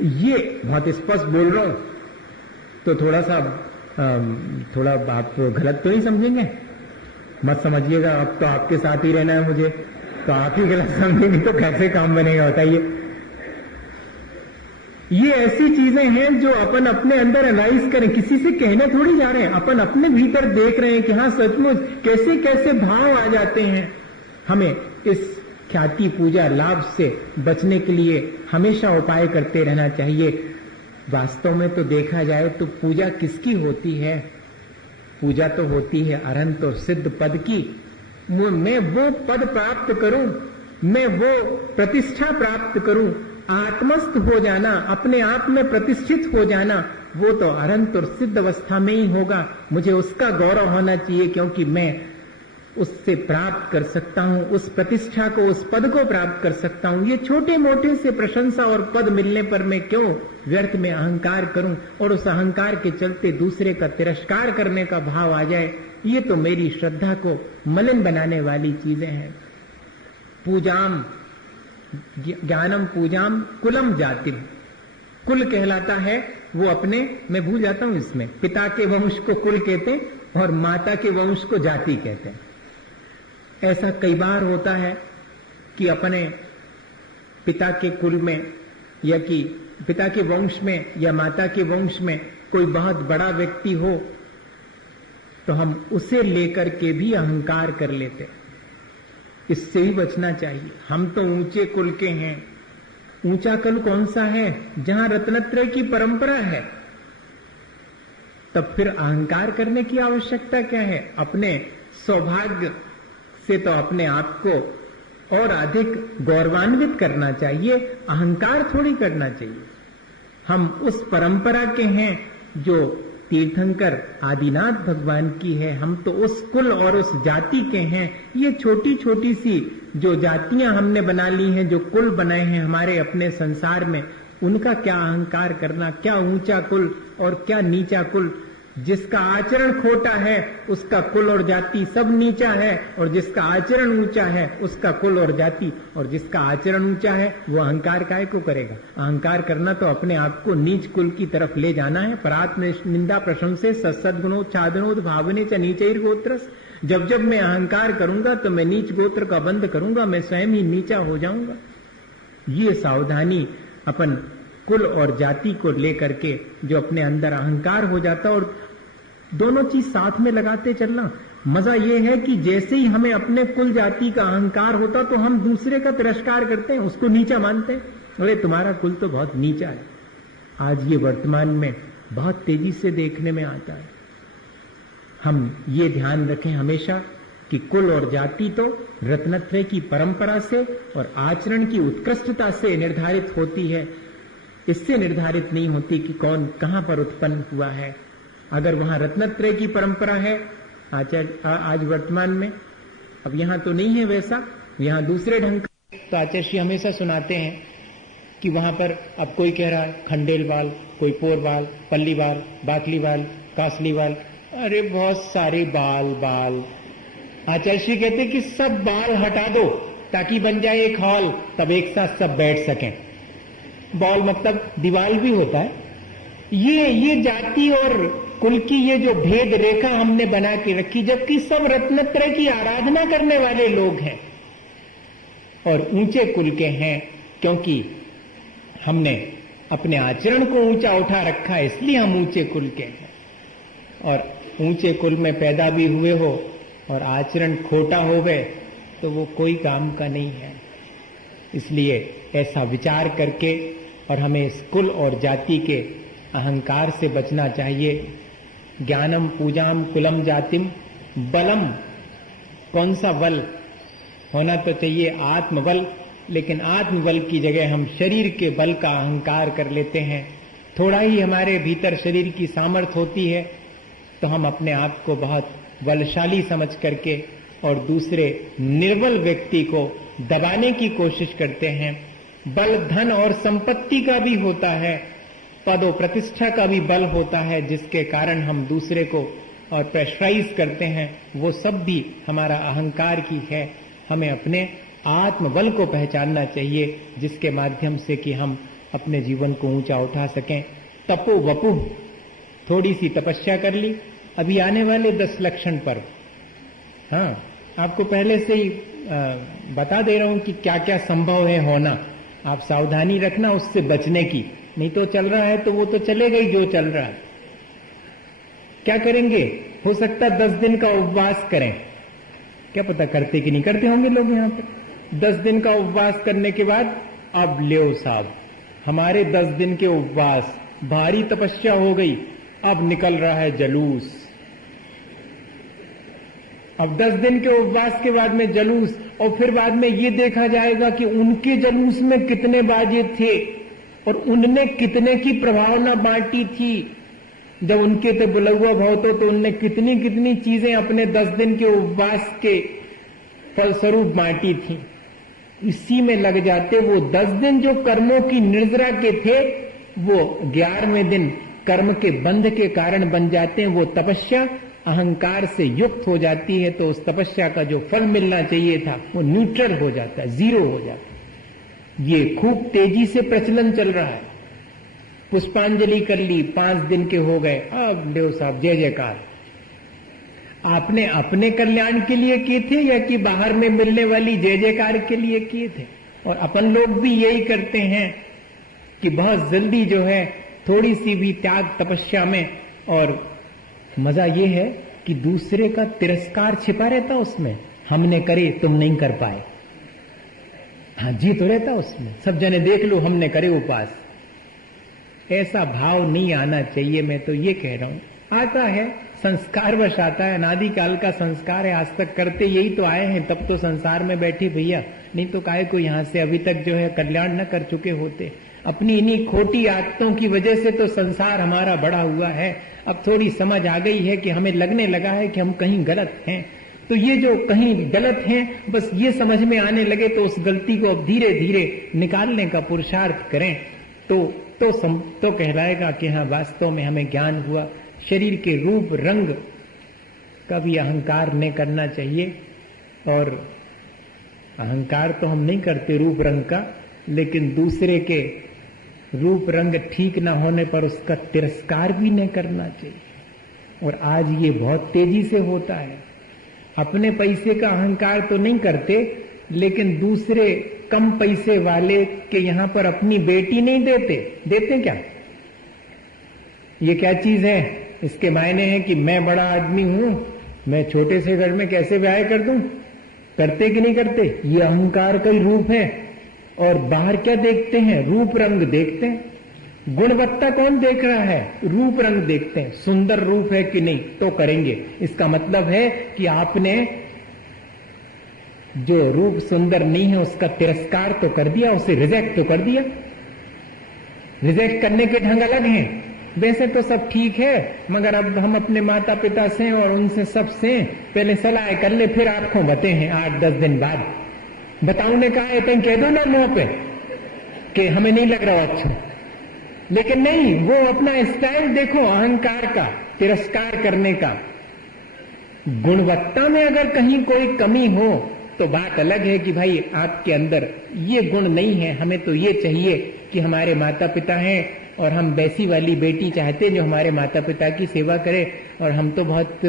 ये बहुत स्पष्ट बोल रहा हूं, तो थोड़ा आप गलत तो नहीं समझेंगे, मत समझिएगा। अब तो आपके साथ ही रहना है मुझे, तो आप ही गलत समझेंगे तो कैसे काम बनेगा बताइए। ये ऐसी चीजें हैं जो अपन अपने अंदर एनालाइज करें, किसी से कहने थोड़ी जा रहे हैं, अपन अपने भीतर देख रहे हैं कि हाँ सचमुच कैसे कैसे भाव आ जाते हैं। हमें इस ख्याति पूजा लाभ से बचने के लिए हमेशा उपाय करते रहना चाहिए। वास्तव में तो देखा जाए तो पूजा किसकी होती है? पूजा तो होती है अनंत और सिद्ध पद की। मैं वो पद प्राप्त करूं, मैं वो प्रतिष्ठा प्राप्त करूं, आत्मस्थ हो जाना, अपने आप में प्रतिष्ठित हो जाना, वो तो अनंत और सिद्ध अवस्था में ही होगा। मुझे उसका गौरव होना चाहिए, क्योंकि मैं उससे प्राप्त कर सकता हूं, उस प्रतिष्ठा को, उस पद को प्राप्त कर सकता हूं। ये छोटे मोटे से प्रशंसा और पद मिलने पर मैं क्यों व्यर्थ में अहंकार करूं और उस अहंकार के चलते दूसरे का तिरस्कार करने का भाव आ जाए। ये तो मेरी श्रद्धा को मलिन बनाने वाली चीजें हैं। पूजाम ज्ञानम पूजाम कुलम जातिम, कुल कहलाता है वो अपने, मैं भूल जाता हूं इसमें, पिता के वंश को कुल कहते हैं और माता के वंश को जाति कहते हैं। ऐसा कई बार होता है कि अपने पिता के कुल में या कि पिता के वंश में या माता के वंश में कोई बहुत बड़ा व्यक्ति हो तो हम उसे लेकर के भी अहंकार कर लेते। इससे ही बचना चाहिए। हम तो ऊंचे कुल के हैं। ऊंचा कुल कौन सा है? जहां रत्नत्रय की परंपरा है। तब फिर अहंकार करने की आवश्यकता क्या है? अपने सौभाग्य से तो अपने आप को और अधिक गौरवान्वित करना चाहिए, अहंकार थोड़ी करना चाहिए। हम उस परंपरा के हैं जो तीर्थंकर आदिनाथ भगवान की है। हम तो उस कुल और उस जाति के हैं। ये छोटी छोटी सी जो जातियां हमने बना ली हैं, जो कुल बनाए हैं हमारे अपने संसार में, उनका क्या अहंकार करना, क्या ऊंचा कुल और क्या नीचा कुल। जिसका आचरण खोटा है उसका कुल और जाति सब नीचा है, और जिसका आचरण ऊंचा है उसका कुल और जाति, और जिसका आचरण ऊंचा है वो अहंकार काहे को करेगा? अहंकार करना तो अपने आप को नीच कुल की तरफ ले जाना है। परात्म निंदा प्रशंसे सत्सद्गुणोच्छादनोद भावने च नीचैर गोत्रस। जब जब मैं अहंकार करूंगा तो मैं नीच गोत्र का बंद करूंगा, मैं स्वयं ही नीचा हो जाऊंगा। ये सावधानी अपन कुल और जाति को लेकर के जो अपने अंदर अहंकार हो जाता, और दोनों चीज साथ में लगाते चलना। मजा यह है कि जैसे ही हमें अपने कुल जाति का अहंकार होता तो हम दूसरे का तिरस्कार करते हैं, उसको नीचा मानते हैं। अरे तुम्हारा कुल तो बहुत नीचा है। आज ये वर्तमान में बहुत तेजी से देखने में आता है। हम ये ध्यान रखें हमेशा कि कुल और जाति तो रत्नत्रय की परंपरा से और आचरण की उत्कृष्टता से निर्धारित होती है, इससे निर्धारित नहीं होती कि कौन कहां पर उत्पन्न हुआ है। अगर वहां रत्नत्रय की परंपरा है आज वर्तमान में, अब यहां तो नहीं है वैसा, यहां दूसरे ढंग का। तो आचार्य हमेशा सुनाते हैं कि वहां पर अब कोई कह रहा है खंडेलवाल, कोई पोरवाल, पल्लीवाल, बाकलीवाल, कासलीवाल, अरे बहुत सारे बाल बाल। आचार्य कहते कि सब बाल हटा दो ताकि बन जाए एक हॉल, तब एक साथ सब बैठ सकें। बॉल मतलब दीवाल भी होता है। ये जाति और कुल की ये जो भेद रेखा हमने बना के रखी, जबकि सब रत्नत्रय की आराधना करने वाले लोग हैं और ऊंचे कुल के हैं, क्योंकि हमने अपने आचरण को ऊंचा उठा रखा है, इसलिए हम ऊंचे कुल के हैं। और ऊंचे कुल में पैदा भी हुए हो और आचरण खोटा हो गए तो वो कोई काम का नहीं है। इसलिए ऐसा विचार करके और हमें इस कुल और जाति के अहंकार से बचना चाहिए। ज्ञानम पूजाम कुलम जातिम बलम, कौन सा बल होना तो चाहिए? आत्मबल। लेकिन आत्मबल की जगह हम शरीर के बल का अहंकार कर लेते हैं। थोड़ा ही हमारे भीतर शरीर की सामर्थ्य होती है तो हम अपने आप को बहुत बलशाली समझ करके और दूसरे निर्बल व्यक्ति को दबाने की कोशिश करते हैं। बल धन और संपत्ति का भी होता है, पद और प्रतिष्ठा का भी बल होता है, जिसके कारण हम दूसरे को और प्रेशराइज करते हैं। वो सब भी हमारा अहंकार की है। हमें अपने आत्मबल को पहचानना चाहिए, जिसके माध्यम से कि हम अपने जीवन को ऊंचा उठा सकें। तपो वपु, थोड़ी सी तपस्या कर ली। अभी आने वाले 10 लक्षण पर्व, हाँ आपको पहले से ही बता दे रहा हूं कि क्या क्या संभव है होना। आप सावधानी रखना उससे बचने की, नहीं तो चल रहा है तो वो तो चलेगा ही जो चल रहा है। क्या करेंगे? हो सकता है 10 दिन का उपवास करें। क्या पता करते कि नहीं करते होंगे लोग यहाँ पर। 10 दिन का उपवास करने के बाद अब लेओ साहब, हमारे 10 दिन के उपवास, भारी तपस्या हो गई, अब निकल रहा है जलूस। अब 10 दिन के उपवास के बाद में जलूस, और फिर बाद में ये देखा जाएगा कि उनके जलूस में कितने बाजे थे और उनने कितने की प्रभावना बांटी थी। जब उनके थे बुलगुआ भवतो तो उनने कितनी कितनी चीजें अपने 10 दिन के उपवास के फलस्वरूप बांटी थी। इसी में लग जाते वो 10 दिन जो कर्मों की निर्जरा के थे, वो 11वें दिन कर्म के बंध के कारण बन जाते हैं। वो तपस्या अहंकार से युक्त हो जाती है तो उस तपस्या का जो फल मिलना चाहिए था वो न्यूट्रल हो जाता है, जीरो हो जाता है। ये खूब तेजी से प्रचलन चल रहा है। पुष्पांजलि कर ली, 5 दिन के हो गए, अब देव साहब जय जयकार। आपने अपने कल्याण के लिए किए थे या कि बाहर में मिलने वाली जय जयकार के लिए किए थे? और अपन लोग भी यही करते हैं कि बहुत जल्दी जो है थोड़ी सी भी त्याग तपस्या में, और मजा ये है कि दूसरे का तिरस्कार छिपा रहता उसमें। हमने करे तुम नहीं कर पाए, हाँ जी तो रहता उसमें। सब जने देख लो हमने करे उपवास, ऐसा भाव नहीं आना चाहिए। मैं तो ये कह रहा हूं, आता है संस्कारवश आता है, अनादिकाल का संस्कार है, आज तक करते यही तो आए हैं, तब तो संसार में बैठे भैया, नहीं तो काहे को यहां से अभी तक जो है कल्याण न कर चुके होते। अपनी इन्हीं खोटी आदतों की वजह से तो संसार हमारा बड़ा हुआ है। अब थोड़ी समझ आ गई है कि हमें लगने लगा है कि हम कहीं गलत हैं, तो ये जो कहीं गलत हैं बस ये समझ में आने लगे तो उस गलती को अब धीरे धीरे निकालने का पुरुषार्थ करें तो कहलाएगा कि हाँ वास्तव में हमें ज्ञान हुआ। शरीर के रूप रंग का भी अहंकार नहीं करना चाहिए, और अहंकार तो हम नहीं करते रूप रंग का, लेकिन दूसरे के रूप रंग ठीक ना होने पर उसका तिरस्कार भी नहीं करना चाहिए। और आज ये बहुत तेजी से होता है। अपने पैसे का अहंकार तो नहीं करते, लेकिन दूसरे कम पैसे वाले के यहां पर अपनी बेटी नहीं देते क्या? ये क्या चीज है? इसके मायने हैं कि मैं बड़ा आदमी हूं, मैं छोटे से घर में कैसे ब्याह कर दूं? करते कि नहीं करते? ये अहंकार का ही रूप है। और बाहर क्या देखते हैं? रूप रंग देखते हैं। गुणवत्ता कौन देख रहा है? रूप रंग देखते हैं। सुंदर रूप है कि नहीं तो करेंगे। इसका मतलब है कि आपने जो रूप सुंदर नहीं है उसका तिरस्कार तो कर दिया, उसे रिजेक्ट तो कर दिया। रिजेक्ट करने के ढंग अलग हैं। वैसे तो सब ठीक है, मगर अब हम अपने माता पिता से और उनसे सबसे पहले सलाह कर ले, फिर आपको बते हैं 8-10 दिन बाद बताऊ ने कहा है, कह दो ना मुंह पे कि हमें नहीं लग रहा अच्छा। लेकिन नहीं, वो अपना स्टाइल देखो, अहंकार का, तिरस्कार करने का। गुणवत्ता में अगर कहीं कोई कमी हो तो बात अलग है कि भाई आपके अंदर ये गुण नहीं है, हमें तो ये चाहिए कि हमारे माता पिता हैं और हम वैसी वाली बेटी चाहते हैं जो हमारे माता पिता की सेवा करे, और हम तो बहुत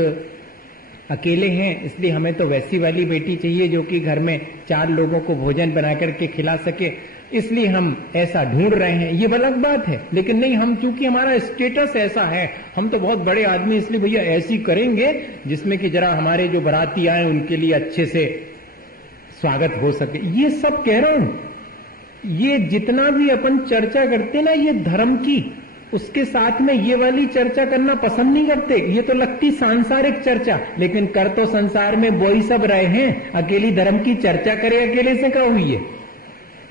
अकेले हैं इसलिए हमें तो वैसी वाली बेटी चाहिए जो कि घर में 4 लोगों को भोजन बना करके खिला सके, इसलिए हम ऐसा ढूंढ रहे हैं। ये अलग बात है। लेकिन नहीं, हम चूंकि हमारा स्टेटस ऐसा है, हम तो बहुत बड़े आदमी, इसलिए भैया ऐसी करेंगे जिसमें कि जरा हमारे जो बाराती आए उनके लिए अच्छे से स्वागत हो सके। ये सब कह रहा हूं, ये जितना भी अपन चर्चा करते ना ये धर्म की, उसके साथ में ये वाली चर्चा करना पसंद नहीं करते। ये तो लगती सांसारिक चर्चा, लेकिन कर तो संसार में वो ही सब रहे हैं। अकेली धर्म की चर्चा करे अकेले से क्या हुई है?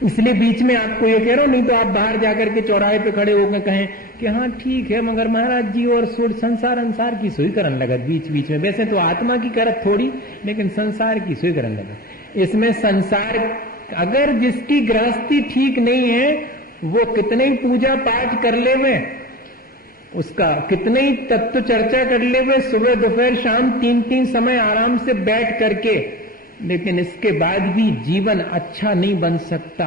इसलिए बीच में आपको ये कह रहा हूं, नहीं तो आप बाहर जाकर के चौराहे पे खड़े होकर कहें कि हाँ ठीक है, मगर महाराज जी और संसार अंसार की सुई करन लगत बीच बीच में। वैसे तो आत्मा की करत थोड़ी, लेकिन संसार की सुई करन लगत। इसमें संसार, अगर जिसकी गृहस्थी ठीक नहीं है वो कितने ही पूजा पाठ कर ले में, उसका कितने ही तत्व चर्चा कर ले में, सुबह दोपहर शाम 3-3 समय आराम से बैठ करके, लेकिन इसके बाद भी जीवन अच्छा नहीं बन सकता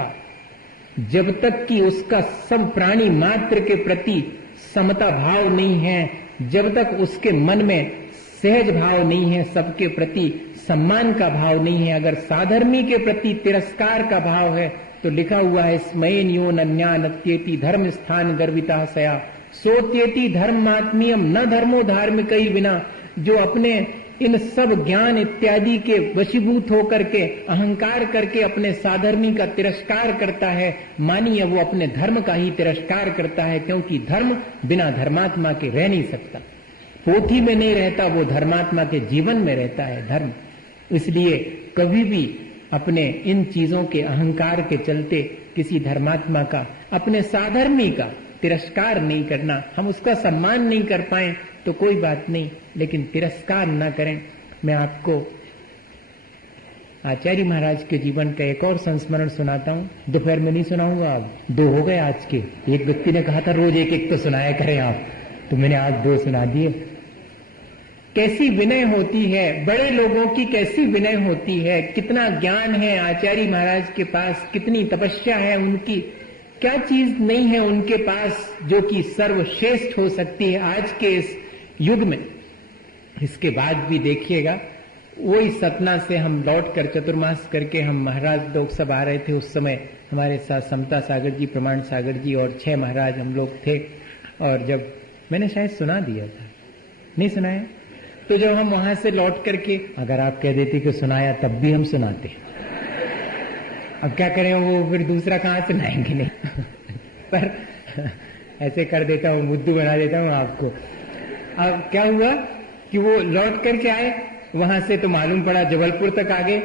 जब तक कि उसका सब प्राणी मात्र के प्रति समता भाव नहीं है, जब तक उसके मन में सहज भाव नहीं है, सबके प्रति सम्मान का भाव नहीं है। अगर साधर्मी के प्रति तिरस्कार का भाव है तो लिखा हुआ है स्मयन यो नन्या नत्येति धर्म स्थान गर्विता सया सोत्येति धर्मात्मीयम न धर्मो धार्मिक ही बिना। जो अपने इन सब ज्ञान इत्यादि के वशीभूत होकर के अहंकार करके अपने साधर्मी का तिरस्कार करता है, मानिए वो अपने धर्म का ही तिरस्कार करता है, क्योंकि धर्म बिना धर्मात्मा के रह नहीं सकता। पोथी में नहीं रहता, वो धर्मात्मा के जीवन में रहता है धर्म। इसलिए कभी भी अपने इन चीजों के अहंकार के चलते किसी धर्मात्मा का, अपने साधर्मी का तिरस्कार नहीं करना। हम उसका सम्मान नहीं कर पाए तो कोई बात नहीं, लेकिन तिरस्कार न करें। मैं आपको आचार्य महाराज के जीवन का एक और संस्मरण सुनाता हूं। दोपहर में नहीं सुनाऊंगा, अब 2 हो गए आज के। एक व्यक्ति ने कहा था रोज एक तो सुनाया करें आप, तो मैंने आज 2 सुना दिए। कैसी विनय होती है बड़े लोगों की, कैसी विनय होती है, कितना ज्ञान है आचार्य महाराज के पास, कितनी तपस्या है उनकी, क्या चीज नहीं है उनके पास जो कि सर्वश्रेष्ठ हो सकती है आज के इस युग में। इसके बाद भी देखिएगा, वही सतना से हम लौट कर चतुर्मास करके हम महाराज लोग सब आ रहे थे। उस समय हमारे साथ समता सागर जी, प्रमाण सागर जी और 6 महाराज हम लोग थे। और जब मैंने शायद सुना दिया था, नहीं सुनाया, तो जब हम वहां से लौट करके, अगर आप कह देते कि सुनाया तब भी हम सुनाते। अब क्या करें, वो फिर दूसरा कहां सुनाएंगे नहीं पर ऐसे कर देता हूं, बुद्धू बना देता हूं आपको। अब क्या हुआ कि वो लौट करके आए वहां से, तो मालूम पड़ा जबलपुर तक आ गए,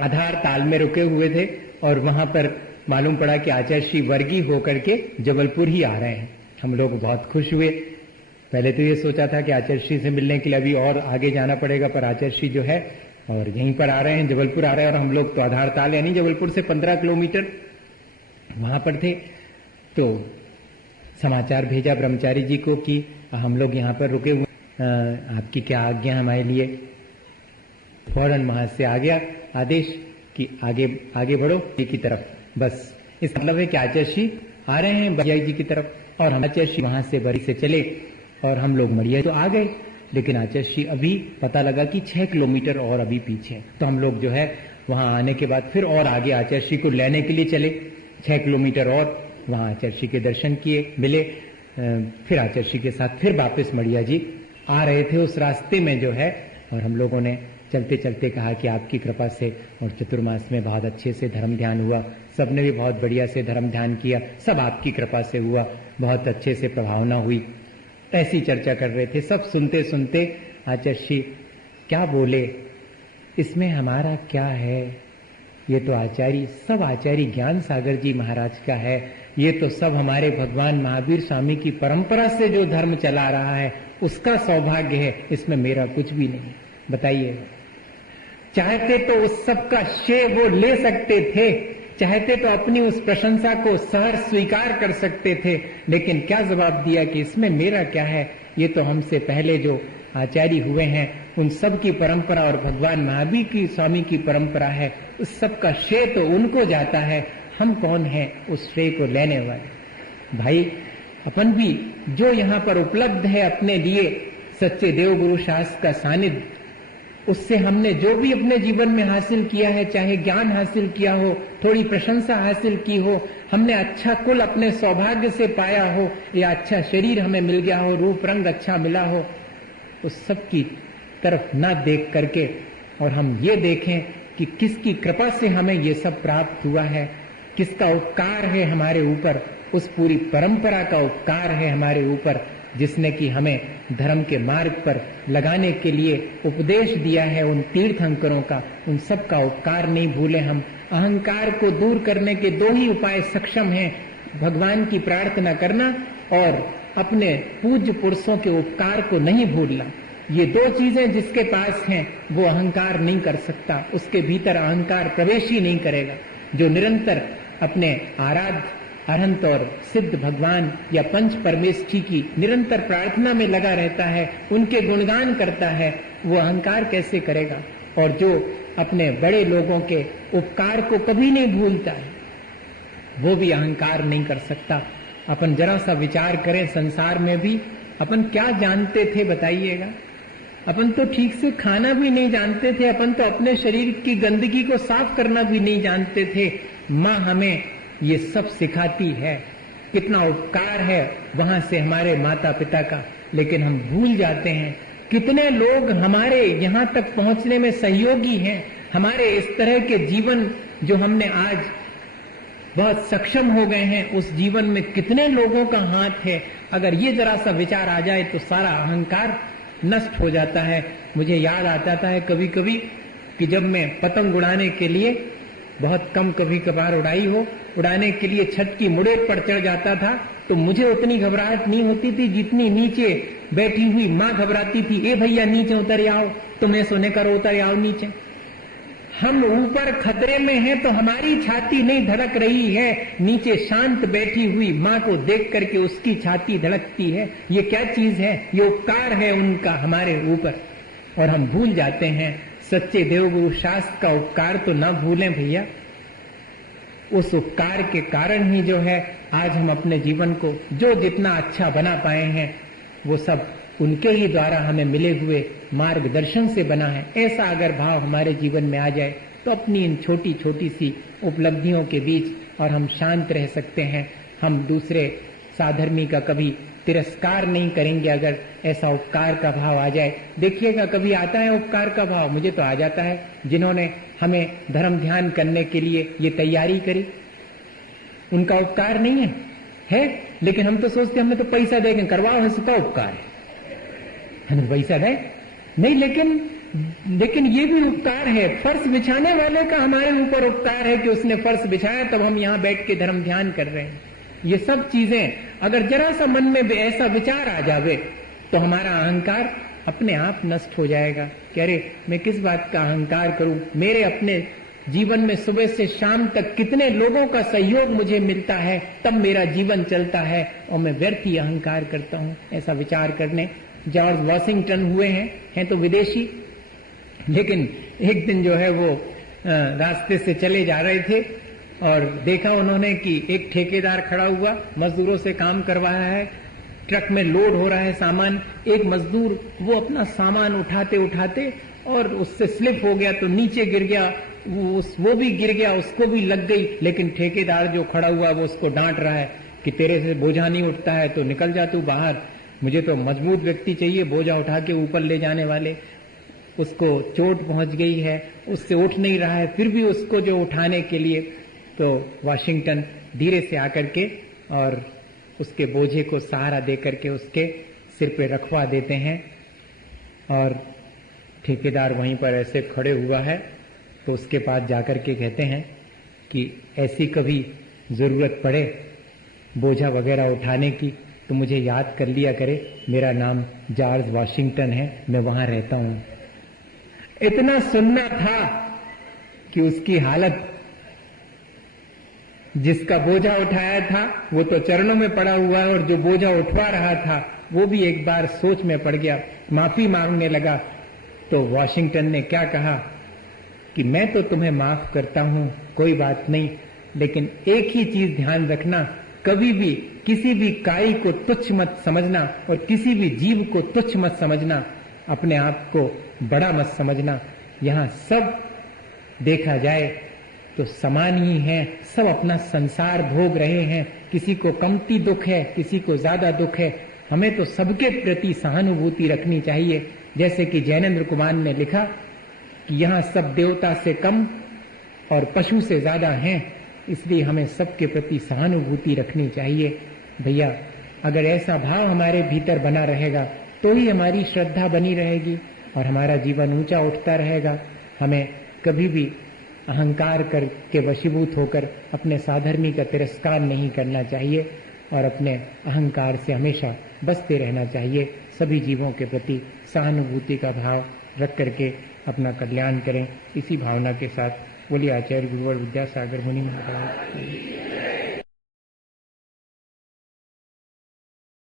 आधार ताल में रुके हुए थे, और वहां पर मालूम पड़ा कि आचार्य श्री वर्गी होकर के जबलपुर ही आ रहे हैं। हम लोग बहुत खुश हुए। पहले तो ये सोचा था कि आचार्य श्री से मिलने के लिए अभी और आगे जाना पड़ेगा, पर आचार्य श्री जो है और यहीं पर आ रहे हैं, जबलपुर आ रहे हैं, और हम लोग तो आधार ताल यानी जबलपुर से 15 किलोमीटर वहां पर थे। तो समाचार भेजा ब्रह्मचारी जी को कि हम लोग यहाँ पर रुके हुए, आपकी क्या आज्ञा हमारे लिए। फौरन वहां से आ गया आदेश कि आगे बढ़ो जी की तरफ। बस इस मतलब है कि आचार्य श्री आ रहे हैं बरिया जी की तरफ, और हम आचार्य श्री वहां से बरी से चले और हम लोग मड़िया तो आ गए। लेकिन आचार्य श्री अभी पता लगा कि 6 किलोमीटर और अभी पीछे। तो हम लोग जो है वहां आने के बाद फिर और आगे आचार्य श्री को लेने के लिए चले 6 किलोमीटर, और वहां आचार्य श्री के दर्शन किए, मिले। फिर आचार्य श्री के साथ फिर वापस मड़िया जी आ रहे थे उस रास्ते में जो है, और हम लोगों ने चलते चलते कहा कि आपकी कृपा से और चतुर्मास में बहुत अच्छे से धर्म ध्यान हुआ, सबने भी बहुत बढ़िया से धर्म ध्यान किया, सब आपकी कृपा से हुआ, बहुत अच्छे से प्रभावना हुई। ऐसी चर्चा कर रहे थे। सब सुनते सुनते आचार्य श्री क्या बोले, इसमें हमारा क्या है, ये तो आचार्य, सब आचार्य ज्ञान सागर जी महाराज का है, ये तो सब हमारे भगवान महावीर स्वामी की परंपरा से जो धर्म चला रहा है उसका सौभाग्य है, इसमें मेरा कुछ भी नहीं। बताइए, चाहते तो उस सब का श्रेय वो ले सकते थे, चाहते तो अपनी उस प्रशंसा को सहर्ष स्वीकार कर सकते थे, लेकिन क्या जवाब दिया कि इसमें मेरा क्या है, ये तो हमसे पहले जो आचार्य हुए हैं उन सब की परंपरा और भगवान महावीर की स्वामी की परंपरा है, उस सब का श्रेय तो उनको जाता है, हम कौन हैं उस श्रेय को लेने वाले। भाई अपन भी जो यहाँ पर उपलब्ध है अपने लिए सच्चे देवगुरु शास्त्र का सानिध्य, उससे हमने जो भी अपने जीवन में हासिल किया है, चाहे ज्ञान हासिल किया हो, थोड़ी प्रशंसा हासिल की हो, हमने अच्छा कुल अपने सौभाग्य से पाया हो, या अच्छा शरीर हमें मिल गया हो, रूप रंग अच्छा मिला हो, उस सब की तरफ न देख करके और हम ये देखें कि किसकी कृपा से हमें ये सब प्राप्त हुआ है, किसका उपकार है हमारे ऊपर, उस पूरी परंपरा का उपकार है हमारे ऊपर, जिसने कि हमें धर्म के मार्ग पर लगाने के लिए उपदेश दिया है, उन तीर्थंकरों का, उन सब का उपकार नहीं भूले हम। अहंकार को दूर करने के दो ही उपाय सक्षम हैं, भगवान की प्रार्थना करना और अपने पूज्य पुरुषों के उपकार को नहीं भूलना। ये दो चीजें जिसके पास हैं वो अहंकार नहीं कर सकता, उसके भीतर अहंकार प्रवेश ही नहीं करेगा। जो निरंतर अपने आराध्य अरहंत और सिद्ध भगवान या पंच परमेष्ठी की निरंतर प्रार्थना में लगा रहता है, उनके गुणगान करता है, वो अहंकार कैसे करेगा। और जो अपने बड़े लोगों के उपकार को कभी नहीं भूलता है, वो भी अहंकार नहीं कर सकता। अपन जरा सा विचार करें, संसार में भी अपन क्या जानते थे बताइएगा। अपन तो ठीक से खाना भी नहीं जानते थे, अपन तो अपने शरीर की गंदगी को साफ करना भी नहीं जानते थे। माँ हमें ये सब सिखाती है, कितना उपकार है वहां से हमारे माता पिता का, लेकिन हम भूल जाते हैं। कितने लोग हमारे यहाँ तक पहुंचने में सहयोगी हैं, हमारे इस तरह के जीवन जो हमने आज बहुत सक्षम हो गए हैं, उस जीवन में कितने लोगों का हाथ है। अगर ये जरा सा विचार आ जाए तो सारा अहंकार नष्ट हो जाता है। मुझे याद आता है कभी कभी कि जब मैं पतंग उड़ाने के लिए, बहुत कम कभी कभार उड़ाई हो, उड़ाने के लिए छत की मुड़ेर पर चढ़ जाता था, तो मुझे उतनी घबराहट नहीं होती थी जितनी नीचे बैठी हुई माँ घबराती थी। ए भैया नीचे उतर आओ, तुम्हें सोने का उतर आओ नीचे। हम ऊपर खतरे में हैं तो हमारी छाती नहीं धड़क रही है, नीचे शांत बैठी हुई माँ को देख करके उसकी छाती धड़कती है। ये क्या चीज है? ये उपकार है उनका हमारे ऊपर, और हम भूल जाते हैं। सच्चे देवगुरु शास्त्र का उपकार तो ना भूलें भैया। उस उपकार के कारण ही जो है आज हम अपने जीवन को जो जितना अच्छा बना पाए हैं, वो सब उनके ही द्वारा हमें मिले हुए मार्गदर्शन से बना है। ऐसा अगर भाव हमारे जीवन में आ जाए तो अपनी इन छोटी छोटी सी उपलब्धियों के बीच और हम शांत रह सकते हैं। हम दूसरे साधर्मी का कभी तिरस्कार नहीं करेंगे अगर ऐसा उपकार का भाव आ जाए। देखिएगा कभी आता है उपकार का भाव, मुझे तो आ जाता है। जिन्होंने हमें धर्म ध्यान करने के लिए ये तैयारी करी, उनका उपकार नहीं है, लेकिन हम तो सोचते हमने तो पैसा देंगे, करवाओ, इसका उपकार है, हमें पैसा दे नहीं। लेकिन ये भी उपकार है। फर्श बिछाने वाले का हमारे ऊपर उपकार है कि उसने फर्श बिछाया, तब हम यहाँ बैठ के धर्म ध्यान कर रहे हैं। ये सब चीजें अगर जरा सा मन में ऐसा विचार आ जावे तो हमारा अहंकार अपने आप नष्ट हो जाएगा कि अरे मैं किस बात का अहंकार करूं, मेरे अपने जीवन में सुबह से शाम तक कितने लोगों का सहयोग मुझे मिलता है, तब मेरा जीवन चलता है, और मैं व्यर्थ ही अहंकार करता हूं। ऐसा विचार करने जॉर्ज वॉशिंगटन हुए हैं तो विदेशी, लेकिन एक दिन जो है वो रास्ते से चले जा रहे थे और देखा उन्होंने कि एक ठेकेदार खड़ा हुआ, मजदूरों से काम करवाया है, ट्रक में लोड हो रहा है सामान। एक मजदूर वो अपना सामान उठाते उठाते और उससे स्लिप हो गया तो नीचे गिर गया, वो भी गिर गया, उसको भी लग गई। लेकिन ठेकेदार जो खड़ा हुआ वो उसको डांट रहा है कि तेरे से बोझा नहीं उठता है तो निकल जा तू बाहर, मुझे तो मजबूत व्यक्ति चाहिए बोझा उठा के ऊपर ले जाने वाले। उसको चोट पहुंच गई है, उससे उठ नहीं रहा है, फिर भी उसको जो उठाने के लिए, तो वाशिंगटन धीरे से आकर के और उसके बोझे को सहारा देकर के उसके सिर पे रखवा देते हैं। और ठेकेदार वहीं पर ऐसे खड़े हुआ है तो उसके पास जाकर के कहते हैं कि ऐसी कभी ज़रूरत पड़े बोझा वगैरह उठाने की तो मुझे याद कर लिया करे, मेरा नाम जॉर्ज वॉशिंगटन है, मैं वहां रहता हूं। इतना सुनना था कि उसकी हालत, जिसका बोझा उठाया था वो तो चरणों में पड़ा हुआ है और जो बोझा उठवा रहा था वो भी एक बार सोच में पड़ गया, माफी मांगने लगा। तो वॉशिंगटन ने क्या कहा कि मैं तो तुम्हें माफ करता हूं, कोई बात नहीं, लेकिन एक ही चीज ध्यान रखना, कभी भी किसी भी काई को तुच्छ मत समझना और किसी भी जीव को तुच्छ मत समझना, अपने आप को बड़ा मत समझना। यहाँ सब देखा जाए तो समान ही है, सब अपना संसार भोग रहे हैं, किसी को कमती दुख है, किसी को ज्यादा दुख है। हमें तो सबके प्रति सहानुभूति रखनी चाहिए। जैसे कि जैनेन्द्र कुमार ने लिखा कि यहाँ सब देवता से कम और पशु से ज्यादा हैं, इसलिए हमें सबके प्रति सहानुभूति रखनी चाहिए। भैया, अगर ऐसा भाव हमारे भीतर बना रहेगा तो ही हमारी श्रद्धा बनी रहेगी और हमारा जीवन ऊंचा उठता रहेगा। हमें कभी भी अहंकार करके वशीभूत होकर अपने साधर्मी का तिरस्कार नहीं करना चाहिए और अपने अहंकार से हमेशा बचते रहना चाहिए। सभी जीवों के प्रति सहानुभूति का भाव रख करके अपना कल्याण करें। इसी भावना के साथ बोलिए आचार्य गुरुवर विद्यासागर मुनि महाराज।